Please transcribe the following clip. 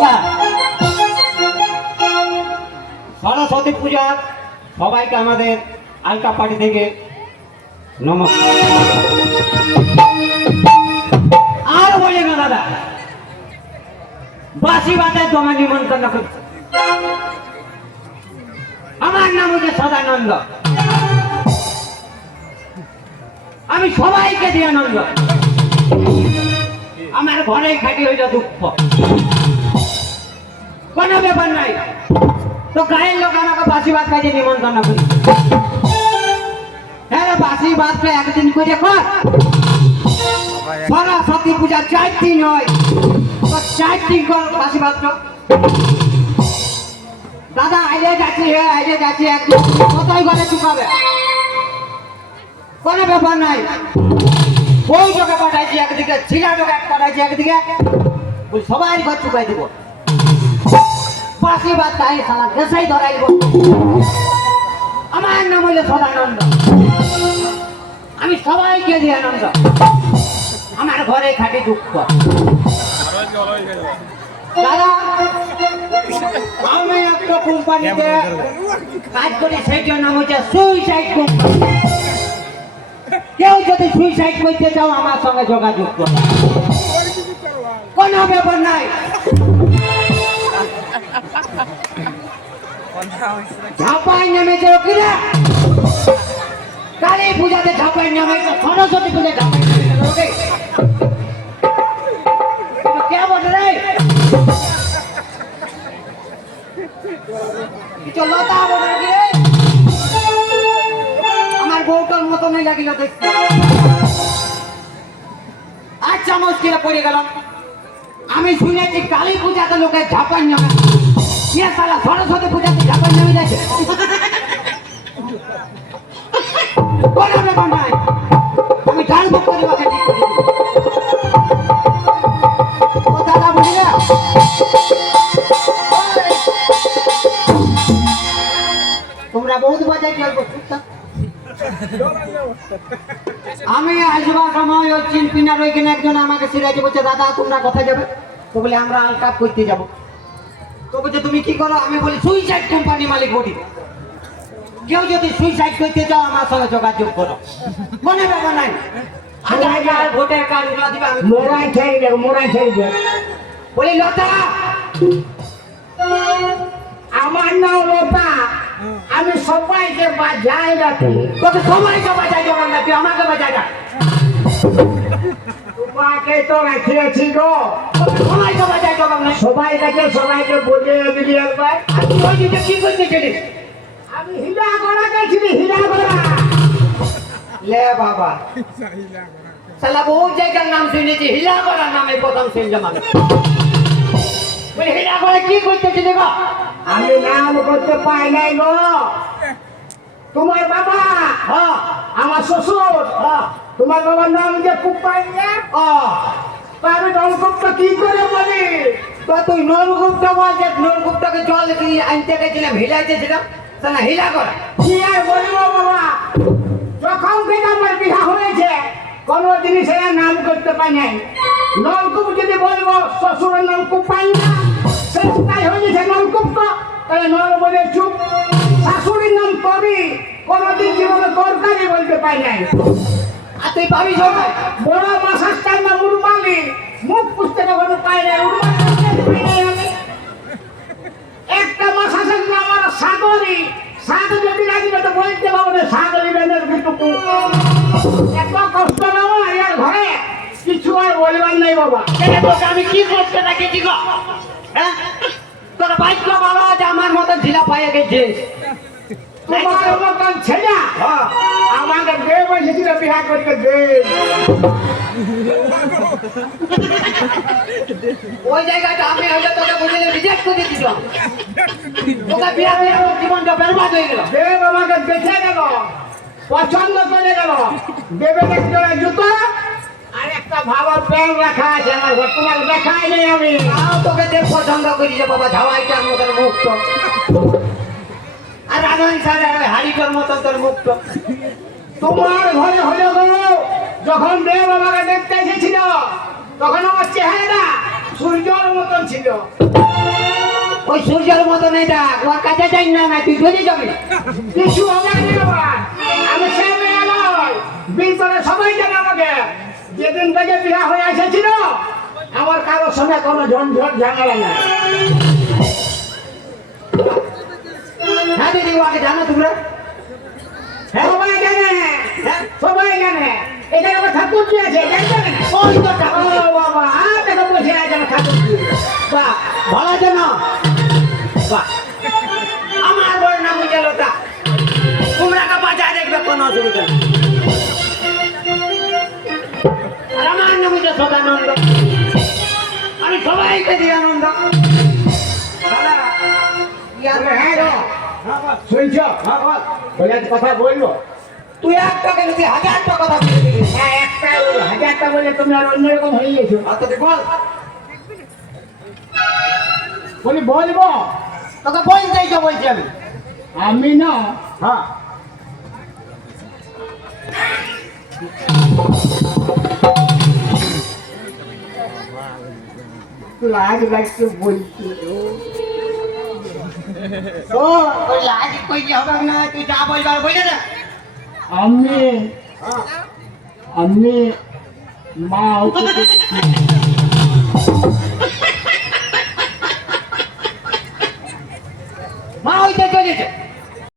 নমস্কার। সরস্বতী পূজার সবাইকে আমাদের আলকা পার্টি থেকে নমস্কার। আর বলি না দাদা, বাসি বাজার তোমার নিমন্ত্রণ করছে। আমার নাম হচ্ছে সদানন্দ। আমি সবাইকে দিয়ে আনন্দ। আমার ঘরে খাটি হইল দুঃখ, কোনো ব্যাপার নাই। তো গায়ের লোক আমাকে বাসি ভাত খাইতে নিমন্ত্রণ করি। হ্যাঁ, বাসি ভাতটা একদিন করে কর। সরস্বতী পূজা 4 দিন হয়, তো 4 দিন কর বাসি ভাতটা। দাদা আইলে যাচ্ছি, আইলে যাচ্ছি, একদিন কতই ঘরে চুকাবে, কোনো ব্যাপার নাই। বউ তোকে পাঠাইছি একদিকে, ছিলা তোকে পাঠাইছি একদিকে, সবাই ঘর চুকাই দিব। বাসি ভাত খাই সালা দেশাই ধরাইব। আমার নাম হইল সদানন্দ। আমি সবাইকে দিয়ে আনন্দ। আমার ঘরে খাটি দুঃখ। দাদা আমি একটা কোম্পানিতে কাজ করি, সেই জন্য হচ্ছে সুইসাইড কোম্পানি। কেউ যদি সুইসাইড করতে চাও আমার সঙ্গে যোগাযোগ করো, কোনো ব্যাপার নাই। ঝাপাই নেমেছে কিনা? কালী পূজাতে ঝাপাই নেমেছে, সরস্বতী পূজা ঝাপাই নেমেছে। কে বলে রে? কিছু লতা বলে কি রে? আমার বউটার মতো নেই লাগিল দেখতে। আচ্ছা মুশকিলে পড়ে গেলাম। আমি শুনেছি কালী পূজাতে লোকের ঝাপাই নেমে, সরস্বতী পূজাতে ঝাপাই নেমে যাচ্ছে। আমি জানবো পরিবারকে ঠিক করি। ও দাদা বুঝি না, তোমরা বহুত বাজায় কি অল্প। আমি আসবার সময় ওই চিনপিনার ওইখানে একজন আমাকে সিরাইতে বলছে, দাদা তোমরা কোথায় যাবে? তো বলে আমরা আলকাপ করতে যাবো। তো বলছে তুমি কি করো? আমি বলি সুইসাইড কোম্পানি মালিক বলি। কেউ যদি সুইসাইড করতে চাও আমার সঙ্গে যোগাযোগ করো, কোনো ব্যাপার নাই। ভোটের কার্ড গুলো দিবে, আমি মোড়াই ছেড়ে দেবো, মোড়াই ছেড়ে দেবো। বলি লতা, আমার নাম লতা, আমি সবাইকে বাজাই রাখি। তোকে সবাইকে বাজাই যাবো না, তুই আমাকে বাজাই রাখ। তোমাকে তো রাখিয়েছি গো, সবাইকে বাজাই যাবো না। সবাইকে বলে দিলি একবার। ওই দিকে কি করতে গেলি? আমি হীরা গড়া গেছিলি, হীরা গড়া। লে বাবা, সালা বহু জায়গার নাম শুনেছি, হীরা গড়ার নামে প্রথম শুনলাম আমি। বলি হীরা গড়া কি করতেছিলি গো? আমি নাম করতে পাই নাই গো। তোমার বাবা, হ্যাঁ আমার শ্বশুর, হ্যাঁ তোমার বাবার নাম যে কুপ্পাইয়া। আমি নলকূপটা কি করে বলি? তো তুই নলকূপটা বলছে, নলকূপটাকে জল আনতে গেছিলাম, হিলাইতেছিলাম, না হিলা করা। কি আর বলবো বাবা, যখন থেকে আমার বিবাহ হয়েছে কোন জিনিসের নাম করতে পাই নাই। নলকূপ যদি বলবো শ্বশুরের নলকূপ পাই না, শেষটাই হয়েছে নলকূপটা, তাহলে নল বলে চুপ। শাশুড়ির নাম কবি, কোনদিন জীবনে তরকারি বলতে পাই নাই। আর তুই পাবি সবাই। বড় মাসার নাম উর্মালি, মুখ পুষতে কখনো পাই নাই। একটা মাসার নাম আমার সাগরী, সাগ যদি লাগবে তো বলতে পারবো না, সাগরী বেনের বিটুকু। এত কষ্ট না এর ঘরে কিছু আর বলবার নাই বাবা। তোকে আমি কি করতে রাখেছি গো? হ্যাঁ, তোর বাইক বাবা যে আমার মতো ঢিলা পাইয়ে গেছে। তোমার মতন ছেলে আমাকে দে বসেছিল বিহার করতে, দে। ওই জায়গাটা আমি হয়তো তোকে বুঝলে রিজেক্ট করে দিলাম, তোকে বিহার করে জীবনটা বরবাদ হয়ে গেল। দে বাবাকে বেঁচে গেল, পছন্দ করে গেল। দেবে এক জোড়া জুতো আর একটা ভাবা প্যান্ট রাখা আছে আমার ঘর, তোমার দেখাই নেই আমি। তোকে দেখ পছন্দ করেছে বাবা, ঝাওয়াইটার মতন মুক্ত, আর রাধান সাহেব হাড়িটার মতন তোর মুক্ত। তোমার ঘরে হলে গো, যখন দেব বাবাকে দেখতে এসেছিল তখন আমার চেহারা সূর্যের মতন ছিল। ওই সূর্যের মতন এটা ওর কাছে যাই না না তুই চলে যাবি কিছু হবে না বাবা। আমি সে মেয়ে নয়, বিয়ে করে সবাই জানে আমাকে। যেদিন থেকে বিয়ে হয়ে এসেছিল আমার কারোর সঙ্গে কোনো ঝঞ্ঝট ঝামেলা নেই। হ্যাঁ দিদি ওকে জানো তোমরা সবাই জানে, সবাই জানে। এটা আমার ঠাকুর দিয়েছে, জানবেন? ওই তো ঠাকুর। ও বাবা, দেখো বসে আছে আমার ঠাকুর দিয়ে। বাহ ভালো আছে না বাহ আমার বড় নাম গেল তা তোমরা কা বাজায় দেখবে কোনো অসুবিধা নেই আর আমার নাম হচ্ছে সদানন্দ আমি সবাইকে দিই আনন্দ হ্যাঁ গো, শুনছ? বলে আজ কথা বলবো। তুই একটা কেন তুই 1000টা কথা বলে দিবি হ্যাঁ, একটা হাজারটা বলে তুমি আর অন্যরকম হয়ে গেছো। তোকে বল বলি বলবো, তোকে বলতেই তো বলছি আমি আমি না হ্যাঁ লাজ লাগছে বলছি। ও ওই লাজ কইলে হবে না তুই যা বলবার বলে দে আমি মা